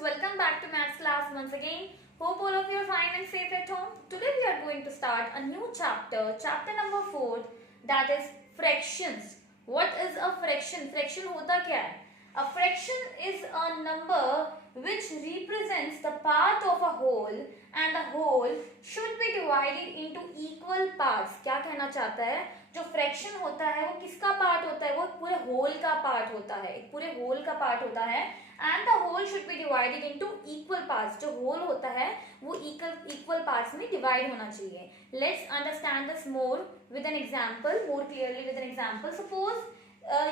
welcome back to maths class once again. Hope all of you are fine and safe at home. Today we are going to start a new chapter, chapter number 4, that is fractions. What is a fraction? Fraction होता क्या है? A fraction is a number which represents the part of a whole and the whole should be divided into equal parts. क्या कहना चाहता है? जो fraction होता है वो किसका पार्ट होता है? वो पूरे होल का पार्ट होता है, एक पूरे होल का पार्ट होता है and the whole should be divided into equal parts. जो होल होता है वो इक्वल पार्ट्स में डिवाइड होना चाहिए. Let's understand this more with an example, more clearly with an example. Suppose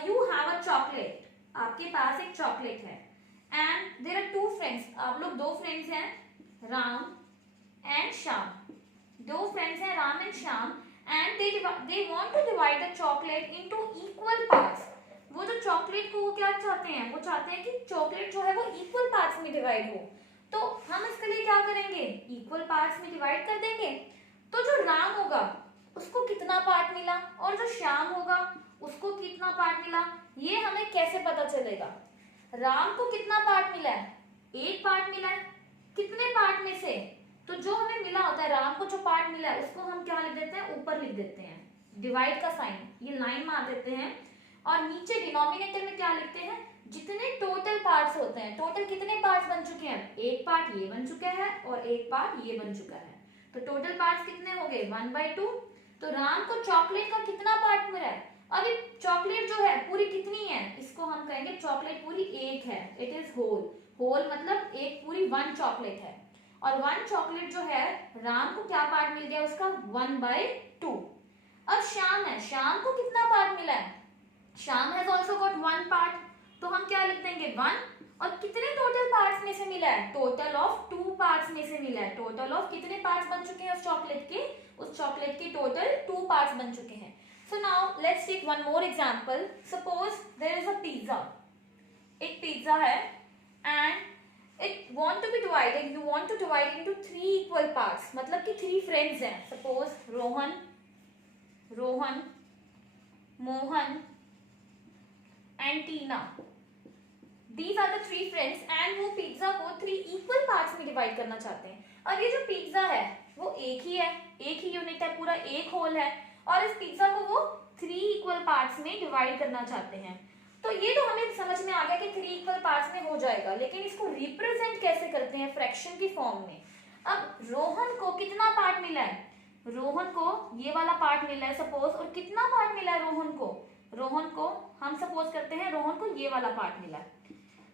you have a chocolate. आपके पास एक चॉकलेट है and there are two friends. आप लोग दो फ्रेंड्स हैं, राम एंड श्याम. दो फ्रेंड्स हैं Ram and Shyam and they want to divide the chocolate into equal parts. वो जो चॉकलेट को वो क्या चाहते हैं? वो चाहते हैं कि चॉकलेट जो है वो इक्वल पार्ट्स में डिवाइड हो. तो हम इसके लिए क्या करेंगे? इक्वल पार्ट्स में डिवाइड कर देंगे. तो जो राम होगा उसको कितना पार्ट मिला और जो श्याम होगा उसको कितना पार्ट मिला, ये हमें कैसे पता चलेगा? राम को कितना पार्ट मिला है? एक पार्ट मिला है. कितने पार्ट में से? तो जो हमें मिला होता है, राम को जो पार्ट मिला है उसको हम क्या लिख देते हैं? ऊपर लिख देते हैं डिवाइड का साइन, ये लाइन मार देते हैं. और नीचे डिनोमिनेटर में क्या लिखते हैं? जितने टोटल पार्ट्स होते हैं. टोटल कितने पार्ट्स बन चुके हैं? एक पार्ट ये बन चुका है और एक पार्ट ये बन चुका है. तो टोटल पार्ट्स कितने हो गए? 1/2. तो राम को चॉकलेट का कितना पार्ट मिला है? अभी चॉकलेट जो है पूरी कितनी है? इसको हम कहेंगे चॉकलेट पूरी एक है. It is whole. होल मतलब एक पूरी 1 चॉकलेट है. और 1 चॉकलेट जो है राम को क्या पार्ट मिल गया उसका? 1/2. अब श्याम है, श्याम को कितना पार्ट मिला है? Shyam has also got 1 part. तो हम क्या लिख देंगे? 1. और कितने टोटल पार्ट्स में से मिला है? टोटल ऑफ 2 पार्ट्स में से मिला है. टोटल ऑफ कितने पार्ट्स बन चुके हैं उस चॉकलेट के? उस चॉकलेट के टोटल 2 पार्ट्स बन चुके हैं. So now let's take one more example. Suppose there is a pizza. एक पिज्जा है and it want to be divided, you want to divide into 3 equal parts. मतलब कि 3 friends हैं. Suppose Rohan, Mohan and Tina. These are the 3 friends and वो pizza को 3 equal parts में divide करना चाहते हैं. अब ये जो पिज्जा है वो एक ही है, एक ही यूनिट है, पूरा एक होल है और इस पिज्जा को वो 3 equal parts में डिवाइड करना चाहते हैं. तो ये तो हमें समझ में आ गया कि 3 इक्वल पार्ट्स में हो जाएगा, लेकिन इसको रिप्रेजेंट कैसे करते हैं? फ्रैक्शन की फॉर्म में. अब रोहन को कितना पार्ट मिला है? रोहन को ये वाला पार्ट मिला है सपोज. और कितना पार्ट मिला है रोहन को? रोहन को हम सपोज करते हैं रोहन को ये वाला पार्ट मिला है.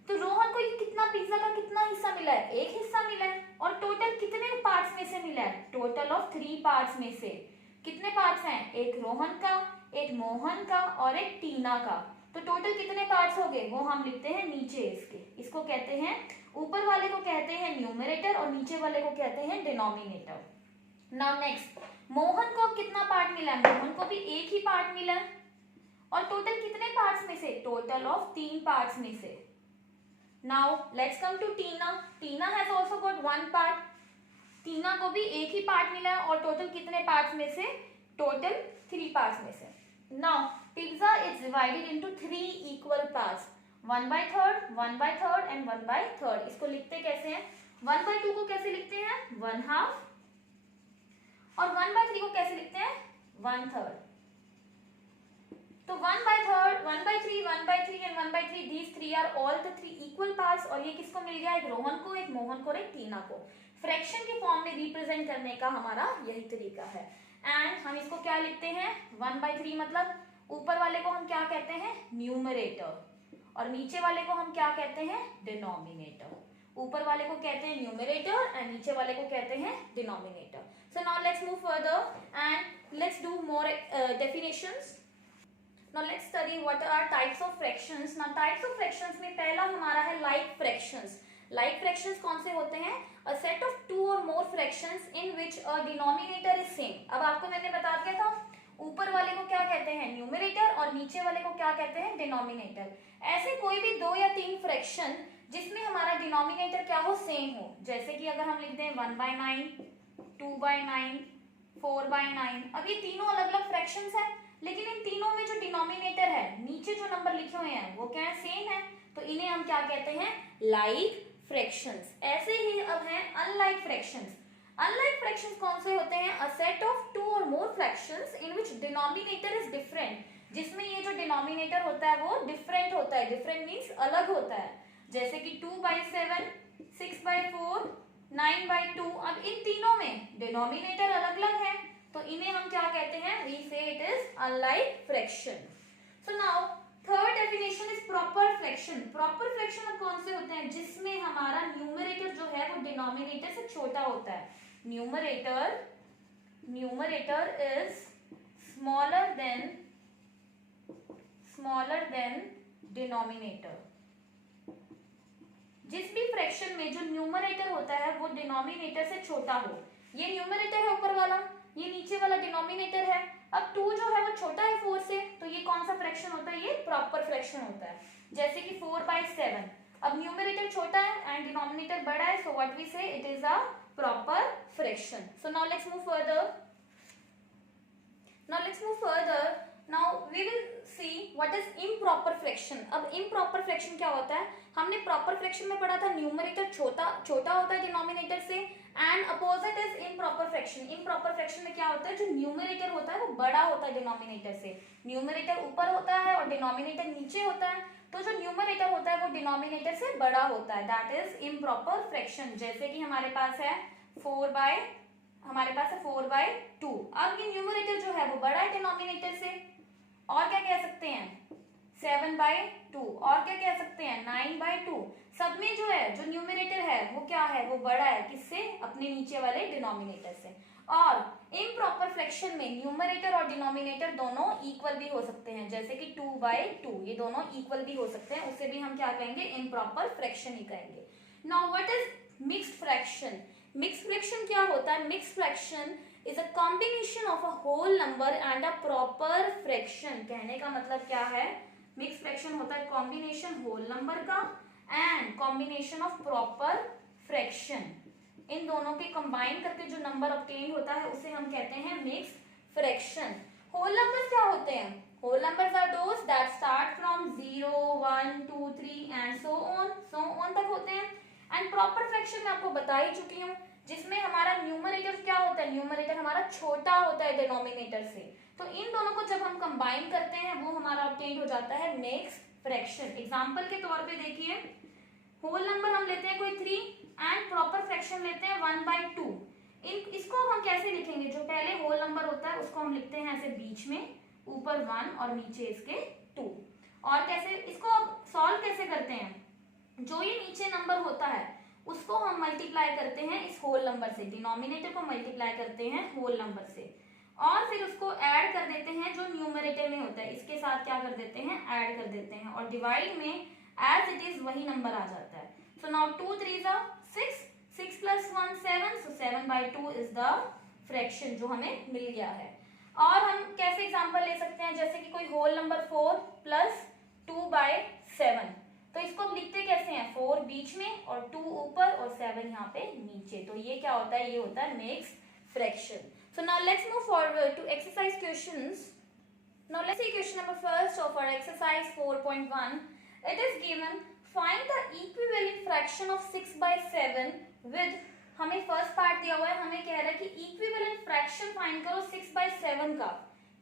तो रोहन को ये कितना, पिज्जा का कितना हिस्सा मिला है? एक हिस्सा मिला है. और टोटल कितने पार्ट्स में से मिला है? टोटल ऑफ 3 पार्ट्स में से. कितने पार्ट्स हैं? एक रोहन का, एक मोहन का और एक टीना का. तो टोटल कितने पार्ट्स हो गए वो हम लिखते हैं नीचे इसके. इसको कहते हैं, ऊपर वाले को कहते हैं न्यूमरेटर और नीचे वाले को कहते हैं डिनोमिनेटर. नाउ नेक्स्ट, मोहन को कितना पार्ट मिला है? मोहन को भी एक ही पार्ट मिला है. और टोटल कितने पार्ट्स में से? टोटल ऑफ 3 पार्ट्स में से. Now let's come to Tina. Tina has also got 1 part. Tina को भी एक ही पार्ट मिला है और टोटल कितने पार्ट्स में से? टोटल 3 पार्ट्स में से. Now pizza is divided into 3 equal parts. 1/3, 1/3 and 1/3. इसको लिखते कैसे हैं? 1/2 को कैसे लिखते हैं? 1/2. और 1/3 को कैसे लिखते हैं? 1/3. तो 1/3, 1/3, 1/3 and 1/3, these 3 are all the 3 equal parts. और ये किसको मिल गया? एक रोहन को, एक मोहन को और एक टीना को. फ्रैक्शन की फॉर्म में रिप्रेजेंट करने का हमारा यही तरीका है. एंड हम इसको क्या लिखते हैं? 1/3 मतलब ऊपर वाले को हम क्या कहते हैं? न्यूमरेटर और नीचे वाले को हम क्या कहते हैं? डिनोमिनेटर. ऊपर वाले को कहते हैं न्यूमरेटर एंड नीचे वाले को कहते हैं denominator. So now let's move further and let's do more definitions. Now let's study what are types of fractions. Now types of fractions में पहला हमारा है लाइक फ्रैक्शंस. लाइक फ्रैक्शंस कौन से होते हैं? A set of 2 or more fractions in which a denominator is same. अब आपको मैंने बता दिया था ऊपर वाले को क्या कहते हैं? न्यूमरेटर और नीचे वाले को क्या कहते हैं? डिनोमिनेटर. ऐसे कोई भी 2 या 3 फ्रैक्शन जिसमें हमारा डिनोमिनेटर क्या हो? सेम हो. जैसे कि अगर हम लिख दें 1/9, 2/9, 4/9. अब ये तीनों अलग अलग फ्रैक्शंस हैं, लेकिन इन तीनों में जो डिनोमिनेटर है, नीचे जो नंबर लिखे हुए हैं वो क्या है? सेम है. तो इन्हें हम क्या कहते हैं? Like fractions. ऐसे ही अब हैं अनलाइक फ्रैक्शंस। अनलाइक फ्रैक्शंस कौन से होते हैं? अ सेट ऑफ टू और more fractions in which denominator is different, जिसमें ये जो डिनोमिनेटर होता है वो डिफरेंट होता है। डिफरेंट मीन्स अलग होता है, जैसे कि 2/7, 6/4, 9/2। अब इन तीनों में डिनोमिनेटर अलग अलग है, तो इन्हें हम क्या कहते हैं? वी से it is unlike fraction. So now third definition is proper fraction. Proper fraction कौन से होते हैं? जिसमें हमारा न्यूमरेटर जो है वो डिनोमिनेटर से छोटा होता है। Numerator is smaller than denominator. जिस भी फ्रैक्शन में जो न्यूमरेटर होता है वो डिनोमिनेटर से छोटा हो। ये न्यूमरेटर है ऊपर वाला, ये नीचे वाला डिनोमिनेटर है। अब 2 जो है वो छोटा है 4 से, तो ये कौन सा फ्रैक्शन होता है? ये प्रॉपर फ्रैक्शन होता है। जैसे कि 4/7, अब न्यूमरेटर छोटा है एंड डिनोमिनेटर बड़ा है, सो व्हाट वी से it is a proper fraction. So now let's move further. Now we will see what is improper fraction. अब improper fraction क्या होता है? हमने proper fraction में पढ़ा था न्यूमरेटर छोटा होता है डिनोमिनेटर से, and opposite is improper fraction. improper fraction में क्या होता है? जो न्यूमरेटर होता है वो बड़ा होता है डिनोमिनेटर से। न्यूमरेटर ऊपर होता है और डिनोमिनेटर नीचे होता है, तो जो न्यूमरेटर होता है वो डिनोमिनेटर से बड़ा होता है, दैट इज improper fraction। जैसे कि हमारे पास है 4/2। अब ये न्यूमरेटर जो है वो बड़ा है डिनोमिनेटर से, और क्या कह सकते हैं? 7/2, और क्या कह सकते हैं? 9/2। सब में जो है जो न्यूमरेटर है वो क्या है? वो बड़ा है, किससे? अपने नीचे वाले डिनोमिनेटर से। और इम्प्रॉपर फ्रैक्शन में न्यूमरेटर और डिनोमिनेटर दोनों इक्वल भी हो सकते हैं, जैसे कि 2/2, ये दोनों इक्वल भी हो सकते हैं, उसे भी हम क्या कहेंगे? इम्प्रॉपर फ्रैक्शन ही कहेंगे। Now what is mixed fraction? Mixed fraction क्या होता है? Mixed fraction is a combination of a whole number and a proper fraction। कहने का मतलब क्या है? मिक्स फ्रैक्शन होता है कॉम्बिनेशन होल नंबर का and combination of proper fraction. इन दोनों के कंबाइन करके जो नंबर ऑब्टेन होता है उसे हम कहते हैं मिक्स फ्रैक्शन। होल नंबर्स क्या होते हैं? Whole numbers are those that start from 0, 1, 2, 3 and so on तक होते हैं। एंड प्रॉपर फ्रैक्शन मैं आपको बता ही चुकी हूँ, जिसमें हमारा न्यूमरेटर क्या होता है? न्यूमरेटर हमारा छोटा होता है डिनोमिनेटर से, तो इन दोनों को जब हम कंबाइन करते हैं वो हमारा ऑब्टेन हो जाता है मिक्स फ्रैक्शन। एग्जांपल के तौर पे देखिए, होल नंबर हम लेते हैं कोई 3 एंड प्रॉपर फ्रैक्शन लेते हैं 1/2। इसको हम कैसे लिखेंगे? जो पहले होल नंबर होता है उसको हम लिखते हैं ऐसे बीच में, ऊपर 1 और नीचे इसके 2। और कैसे इसको सॉल्व कैसे करते हैं? जो ये नीचे नंबर होता है उसको हम मल्टीप्लाई करते हैं इस होल नंबर से, डिनोमिनेटर को मल्टीप्लाई करते हैं होल नंबर से, और फिर उसको ऐड कर देते हैं जो न्यूमरेटर में होता है, इसके साथ क्या कर देते हैं? ऐड कर देते हैं, और डिवाइड में एज इट इज वही नंबर आ जाता है। So now 2 3 6, 6 + 1 7, so 7/2 is the fraction जो हमें मिल गया है। और हम कैसे एग्जांपल ले सकते हैं? जैसे कि कोई होल नंबर 4 + 2/7, तो इसको हम लिखते कैसे हैं? 4 बीच में और 2 ऊपर और 7 यहाँ पे नीचे, तो ये क्या होता है? ये होता है mix fraction. So now let's move forward to exercise questions. Now let's see question number first of our exercise 4.1. It is given find the equivalent fraction of 6/7 with, हमें फर्स्ट पार्ट दिया हुआ है, हमें कह रहा है कि इक्विवेलेंट फ्रैक्शन फाइंड करो 6/7 का,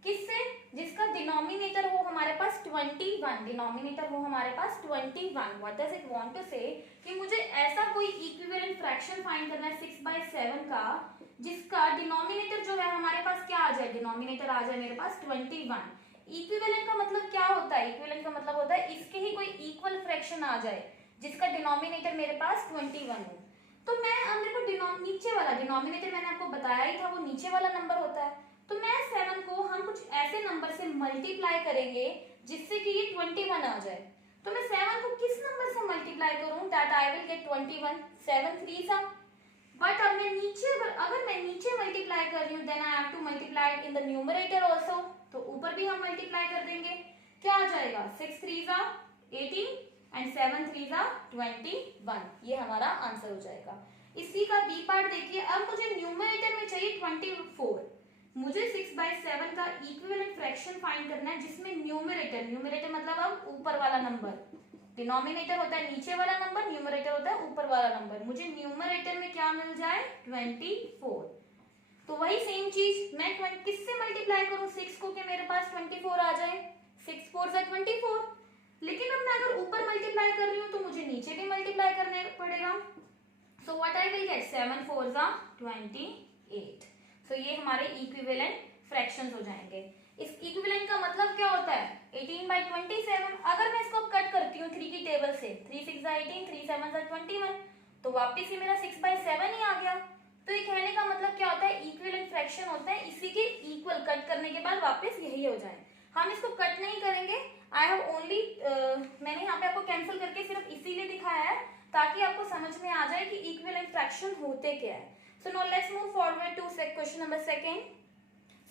किससे? जिसका डिनोमिनेटर हो हमारे पास 21, डिनोमिनेटर हो हमारे पास 21। What does it want to say? कि मुझे ऐसा कोई इक्विवेलेंट फ्रैक्शन फाइंड करना है 6/7 का जिसका डिनोमिनेटर जो है हमारे पास क्या आ जाए? डिनोमिनेटर आ जाए मेरे पास 21। इक्विवेलेंट का मतलब क्या होता है? इक्विवेलेंट का मतलब होता है इसके ही कोई इक्वल फ्रैक्शन आ जाए जिसका डिनोमिनेटर मेरे पास 21 हो। तो मैं मेरे को नीचे वाला डिनोमिनेटर मैंने आपको बताया ही था वो नीचे वाला नंबर होता है, तो मैं 7 को हम कुछ ऐसे नंबर से मल्टीप्लाई करेंगे जिससे कि ये 21 आ जाए। तो मैं 7 को किस नंबर से मल्टीप्लाई करूं that I will gate 21? 7 3 but अब मैं नीचे अगर मैं नीचे मल्टीप्लाई कर रही हूँ then I have to multiply in the numerator also, तो ऊपर भी हम मल्टीप्लाई कर देंगे। क्या आ जाएगा? 6 3 18 एंड 7 3 21, ये हमारा आंसर हो जाएगा। इसी का बी पार्ट देखिए, अब मुझे न्यूमरेटर में चाहिए 24, मुझे 6/7 का इक्विवेलेंट फ्रैक्शन फाइंड करना है जिसमें न्यूमरेटर मतलब अब ऊपर वाला नंबर, डिनोमिनेटर होता है नीचे वाला नंबर, न्यूमरेटर होता है ऊपर वाला नंबर, मुझे न्यूमरेटर में क्या मिल जाए 24। तो वही सेम चीज मैं किससे मल्टीप्लाई करूं 6 को कि मेरे पास 24 आ जाए, 6 4 जा 24। लेकिन अब मैं अगर ऊपर मल्टीप्लाई कर रही हूँ तो मुझे नीचे भी मल्टीप्लाई करने पड़ेगा। So what I will gate 7 4 जा 28। सो ये हमारे इक्विवेलेंट फ्रैक्शंस हो जाएंगे। इस इक्विवेलेंट का मतलब क्या होता है 18/27। अगर मैं इसको कट करती हूँ 3 की टेबल से, 3 6 जा 18, 3 7 जा 21, तो वापस ये मेरा 6/7 ही आ गया। तो ये कहने का मतलब क्या होता है इक्विवेलेंट फ्रैक्शन होता है इसी के इक्वल, कट करने के बाद वापस यही हो जाए। हम इसको कट नहीं करेंगे, आई हैव ओनली मैंने यहाँ पे आपको कैंसिल करके सिर्फ इसीलिए दिखाया है ताकि आपको समझ में आ जाए कि इक्विवेलेंट फ्रैक्शन होते क्या है। So now let's move forward to question number second.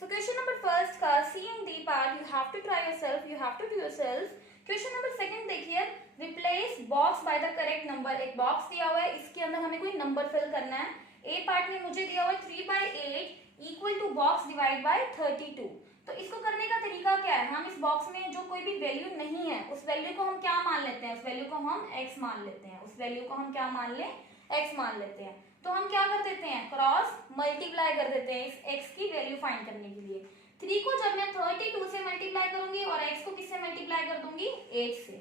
So question number first का C and D part you have to try yourself, you have to do yourself. Question number second देखिए, replace box by the correct number। एक box दिया हुआ है, इसके अंदर हमें कोई नंबर फिल करना है। A पार्ट में मुझे दिया हुआ है 3/8 equal to box divide by 32। तो इसको करने का तरीका क्या है, हम इस बॉक्स में जो कोई भी वैल्यू नहीं है उस वैल्यू को हम क्या मान लेते हैं, उस वैल्यू को हम x मान लेते हैं, उस वैल्यू को हम क्या मान ले x मान लेते हैं। तो हम क्या कर देते हैं क्रॉस मल्टीप्लाई कर देते हैं इस x की वैल्यू फाइंड करने के लिए। 3 को जब मैं 32 से मल्टीप्लाई करूंगी और x को किससे मल्टीप्लाई कर दूंगी 8 से,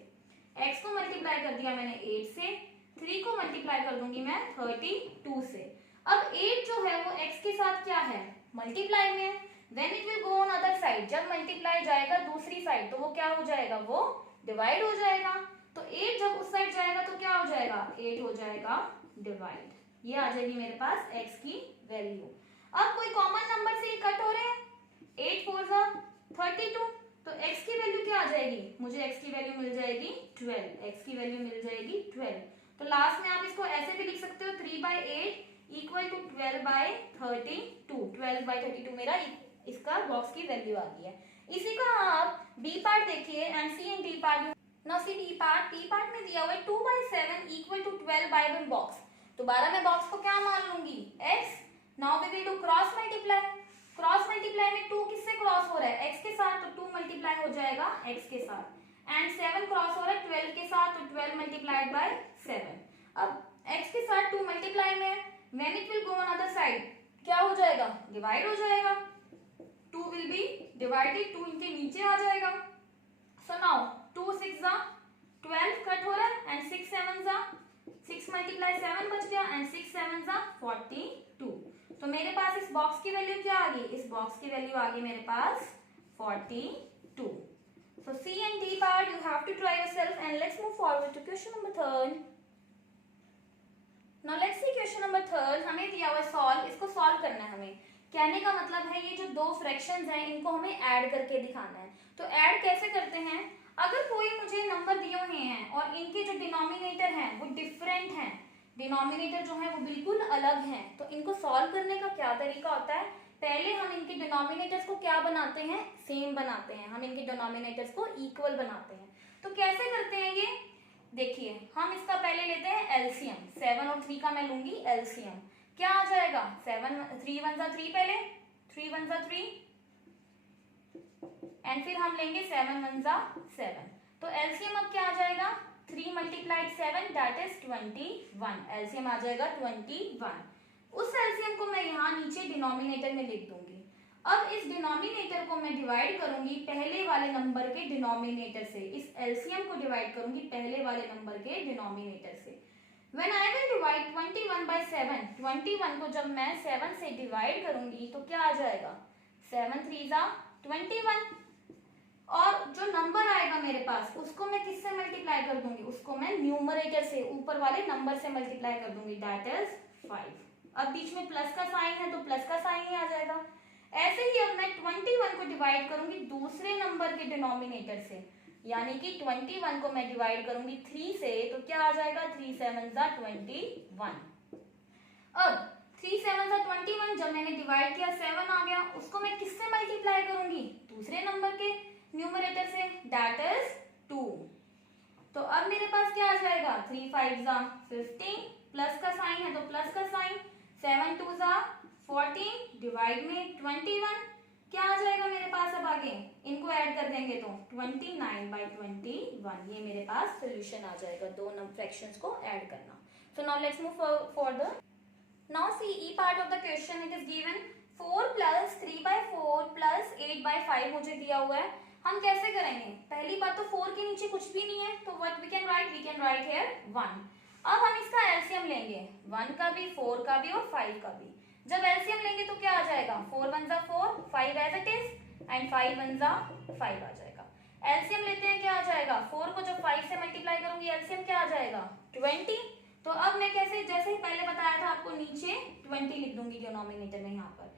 x को मल्टीप्लाई कर दिया मैंने 8 से, 3 को मल्टीप्लाई कर दूंगी मैं 32 से। अब 8 जो है वो x के साथ क्या है मल्टीप्लाई में है, when it will go on other side, जब मल्टीप्लाई जाएगा दूसरी साइड तो वो क्या हो जाएगा वो डिवाइड हो जाएगा। तो 8 जब उस साइड जाएगा तो क्या हो जाएगा 8 हो जाएगा डिवाइड, ये आ जाएगी मेरे पास x की वैल्यू। अब कोई कॉमन नंबर से ये कट हो रहे हैं, 8 4 जा 32, तो x की वैल्यू क्या आ जाएगी, मुझे x की वैल्यू मिल जाएगी 12, x की वैल्यू मिल जाएगी 12। तो लास्ट में आप इसको ऐसे भी लिख सकते हो 3/8 इक्वल टू 12/32, 12/32 मेरा इसका बॉक्स की वैल्यू आ गई है। इसी का आप b पार्ट देखिए and c and d part. Now see d part में दिया हुआ है 2/7 इक्वल टू 12/1 बॉक्स। दोबारा मैं बॉक्स को क्या मान लूंगी x। Now we will do cross multiply. Cross multiply में 2 किससे क्रॉस हो रहा है x के साथ, तो 2 मल्टीप्लाई हो जाएगा x के साथ, एंड 7 क्रॉस हो रहा है 12 के साथ, तो 12 मल्टीप्लाइड बाय 7। अब x के साथ 2 मल्टीप्लाई में, when it will go on other side क्या हो जाएगा डिवाइड हो जाएगा, 2 विल बी डिवाइडेड, 2 इनके नीचे आ जाएगा। सो नाउ 2 6 जा 12 कट हो रहा है एंड 6 7 जा 6 मल्टीप्लाई 7 बच गया एंड 6 7 जा 42। तो मेरे पास इस बॉक्स की वैल्यू क्या आ गई, इस बॉक्स की वैल्यू आ गई मेरे पास 42। So C and D part you have to try yourself and let's move forward to question number third. Now let's see question number third। हमें दिया हुआ सॉल्व, इसको सॉल्व करना है हमें। कहने का मतलब है ये जो दो फ्रैक्शंस हैं इनको हमें ऐड करके दिखाना है। तो ऐड कैसे करते हैं, अगर कोई मुझे नंबर दिए हुए हैं और इनके जो डिनोमिनेटर हैं वो डिफरेंट हैं, डिनोमिनेटर जो है वो बिल्कुल अलग हैं, तो इनको सॉल्व करने का क्या तरीका होता है, पहले हम इनके डिनोमिनेटर्स को क्या बनाते हैं सेम बनाते हैं, हम इनके डिनोमिनेटर्स को इक्वल बनाते हैं। तो कैसे करते हैं ये देखिए, हम इसका पहले लेते हैं एलसीएम। 7 और 3 का मैं लूंगी एलसीएम, क्या आ जाएगा 7 3 1 जा 3, पहले 3 1 जा 3 एंड फिर हम लेंगे 7 1 जा 7। तो एलसीएम अब क्या आ जाएगा 3 मल्टीप्लाइड 7 दैट इज 21, एलसीएम आ जाएगा 21। उस एलसीएम को मैं यहाँ नीचे डिनोमिनेटर में लिख दूंगी। अब इस डिनोमिनेटर को मैं डिवाइड करूंगी पहले वाले नंबर के डिनोमिनेटर से, इस एलसीएम को डिवाइड करूंगी पहले वाले नंबर के डिनोमिनेटर से। When I will divide 21 by 7, 21 को जब मैं 7 से डिवाइड करूंगी तो क्या आ जाएगा 7 3 जा 21, और जो नंबर आएगा मेरे पास उसको मैं किससे मल्टीप्लाई कर दूंगी, उसको मैं न्यूमरेटर से ऊपर वाले नंबर से मल्टीप्लाई कर दूंगी दैट इज 5। अब बीच में प्लस का साइन है तो प्लस का साइन ही आ जाएगा। ऐसे ही अब मैं 21 को डिवाइड करूंगी दूसरे नंबर के डिनोमिनेटर से, यानी कि 21 को मैं डिवाइड करूंगी 3 से, तो क्या आ जाएगा 3 7 जा 21। अब 3 7 जा 21 जब मैंने डिवाइड किया 7 आ गया, उसको मैं किससे मल्टीप्लाई करूंगी दूसरे नंबर के न्यूमरेटर से दैट इज 2। तो अब मेरे पास क्या आ जाएगा 3 5 जा 15, प्लस का साइन है तो प्लस का साइन, 7 2 जा 14 डिवाइड में 21, क्या आ जाएगा मेरे पास अब आगे इनको ऐड कर देंगे तो 29/21, ये मेरे पास सोल्यूशन आ जाएगा, दो फ्रैक्शंस को ऐड करना। So now let's move further. Now see E part of the question, it is given 4 plus 3 by 4 plus 8 by 5 मुझे दिया हुआ है. हम कैसे करेंगे? पहली बात तो 4 के नीचे कुछ भी नहीं है, तो what we can write? We can write here 1. अब हम इसका एलसीएम लेंगे, 1 का भी, 4 का भी और 5 का भी. जब एलसीएम लेंगे तो क्या आ जाएगा? 4 1 जा 4, 5 एज इट इज एंड 5 1 जा 5 आ जाएगा. एलसीएम लेते हैं, क्या आ जाएगा? 4 को जब 5 से मल्टीप्लाई करूंगी एलसीएम क्या आ जाएगा? 20. तो अब मैं कैसे, जैसे ही पहले बताया था आपको, नीचे 20 लिख दूंगी डिनोमिनेटर में यहाँ पर.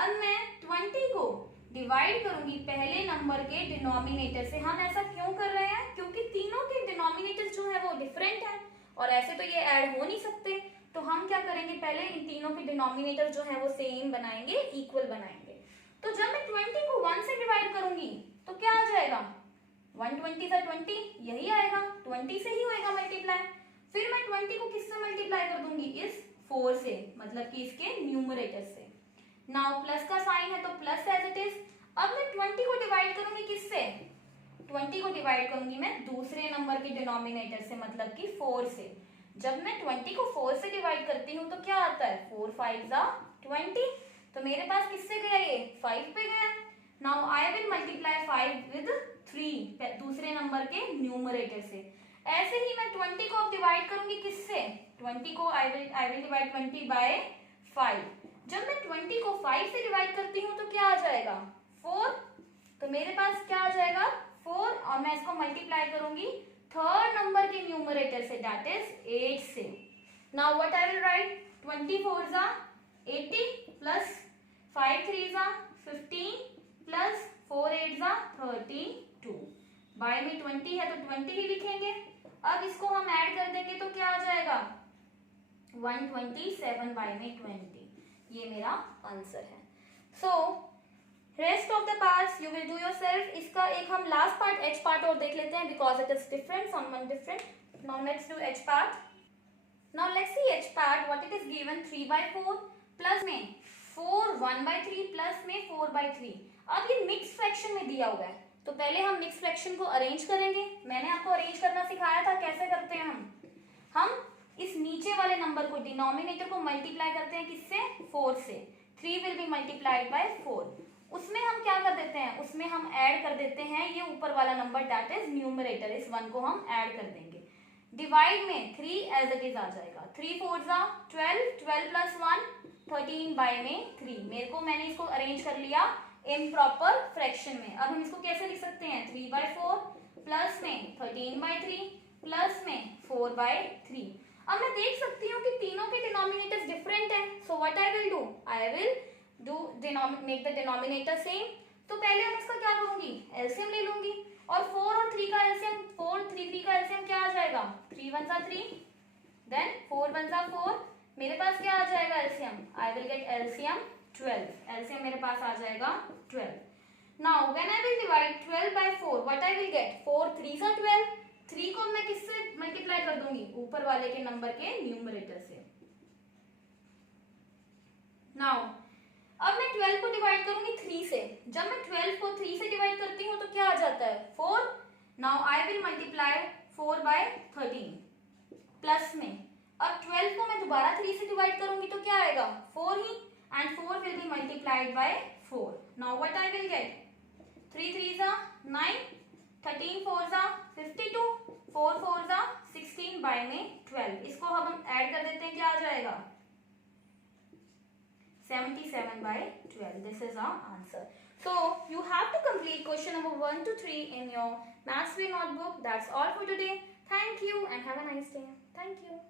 अब मैं 20 को डिवाइड करूंगी पहले नंबर के डिनोमिनेटर से. हम ऐसा क्यों कर रहे हैं? क्योंकि तीनों के डिनोमिनेटर जो है वो डिफरेंट है और ऐसे तो ये ऐड हो नहीं सकते. तो हम क्या करेंगे? पहले इन तीनों के डिनोमिनेटर जो है वो सेम बनाएंगे, इक्वल बनाएंगे. तो जब मैं 20 को 1 से डिवाइड करूंगी तो क्या आ जाएगा? 120 से 20 यही आएगा, 20 से ही होएगा मल्टीप्लाई. फिर मैं 20 को किससे मल्टीप्लाई कर दूंगी? इस 4 से, मतलब कि इसके न्यूमरेटर से. नाउ प्लस का साइन है तो प्लस एज इट इज. अब मैं 20 को डिवाइड करूंगी किससे? 20 को डिवाइड करूंगी मैं दूसरे नंबर के डिनोमिनेटर से, मतलब कि 4 से. जब मैं 20 को 4 से डिवाइड करती हूँ तो क्या आता है? 4 5 जा 20. तो मेरे पास किससे गया? ये 5 पे गया. Now I will multiply 5 with 3 दूसरे नंबर के न्यूमरेटर से. ऐसे ही मैं 20 को अब डिवाइड करूंगी किससे? 20 को आई विल डिवाइड 20 बाय 5. जब मैं 20 को 5 से डिवाइड करती हूँ तो क्या आ जाएगा? 4. तो मेरे पास क्या आ जाएगा? 4. और मैं इसको मल्टीप्लाई करूंगी थर्ड नंबर के न्यूमरेटर से, दैट इज 8 से. Now what I will write? 24 जा 80 प्लस 5 3 जा 15 प्लस 4 8 जा 32. बाय में 20 है तो 20 ही लिखेंगे. अब इसको हम ऐड कर देंगे तो क्या आ जाएगा? 127 बाय में 20. ये मेरा आंसर है. So rest of the parts you will do yourself. इसका एक हम लास्ट पार्ट एच पार्ट और देख लेते हैं because it is different, someone different. Now let's do H part. Now let's see H part. What it is given 3 by 4 plus में 4 1 by 3 plus में 4 by 3. अब ये मिक्स फ्रैक्शन में दिया हुआ है तो पहले हम मिक्स फ्रैक्शन को अरेंज करेंगे. मैंने आपको अरेंज करना सिखाया था. कैसे करते हैं हम इस नीचे वाले नंबर को, डिनोमिनेटर को मल्टीप्लाई करते हैं किससे? 4 से. 3 विल बी मल्टीप्लाइड बाय 4. उसमें हम क्या कर देते हैं? उसमें हम ऐड कर देते हैं ये ऊपर वाला नंबर, दैट इज न्यूमरेटर. इस 1 को हम ऐड कर देंगे. डिवाइड में 3 एज इट इज आ जाएगा. 3 4 जा 12, 12 प्लस 1 13 बाय में 3. मैंने इसको अरेंज कर लिया इन प्रॉपर फ्रैक्शन में. अब हम इसको कैसे लिख सकते हैं? 3 by 4 प्लस में 13 by 3 प्लस में 4 by 3. अब मैं देख सकती हूँ कि तीनों के डिनोमिनेटर्स डिफरेंट हैं. So what I will do? I will make the denominator same. तो पहले हम इसका क्या करूंगी? एलसीएम ले लूंगी. और 4 और 3 का एलसीएम, 4 3 का एलसीएम क्या आ जाएगा? 3 1 जा 3, देन 4 1 जा 4. मेरे पास क्या आ जाएगा LCM? I will gate LCM 12. LCM मेरे पास आ जाएगा 12. Now when I will divide 12 by 4 what I will gate? 4 3 जा 12. 3 को मैं किससे मल्टीप्लाई कर दूंगी? ऊपर वाले के नंबर के न्यूमरेटर से. नाउ अब मैं 12 को डिवाइड करूंगी 3 से. जब मैं 12 को 3 से डिवाइड करती हूँ तो क्या आ जाता है? 4. Now I will multiply 4 by 13 plus में. अब 12 को मैं दोबारा 3 से डिवाइड करूंगी तो क्या आएगा? 4 ही, and 4 will be multiplied by 4. Now what I will get? 3 3 जा 9, 13 4 जा 52, 4 4 जा 16 बाय में 12. इसको हम ऐड कर देते हैं, क्या आ जाएगा? 77 by 12. This is our answer. So you have to complete question number 1 to 3 in your Maths Way notebook. That's all for today. Thank you and have a nice day. Thank you.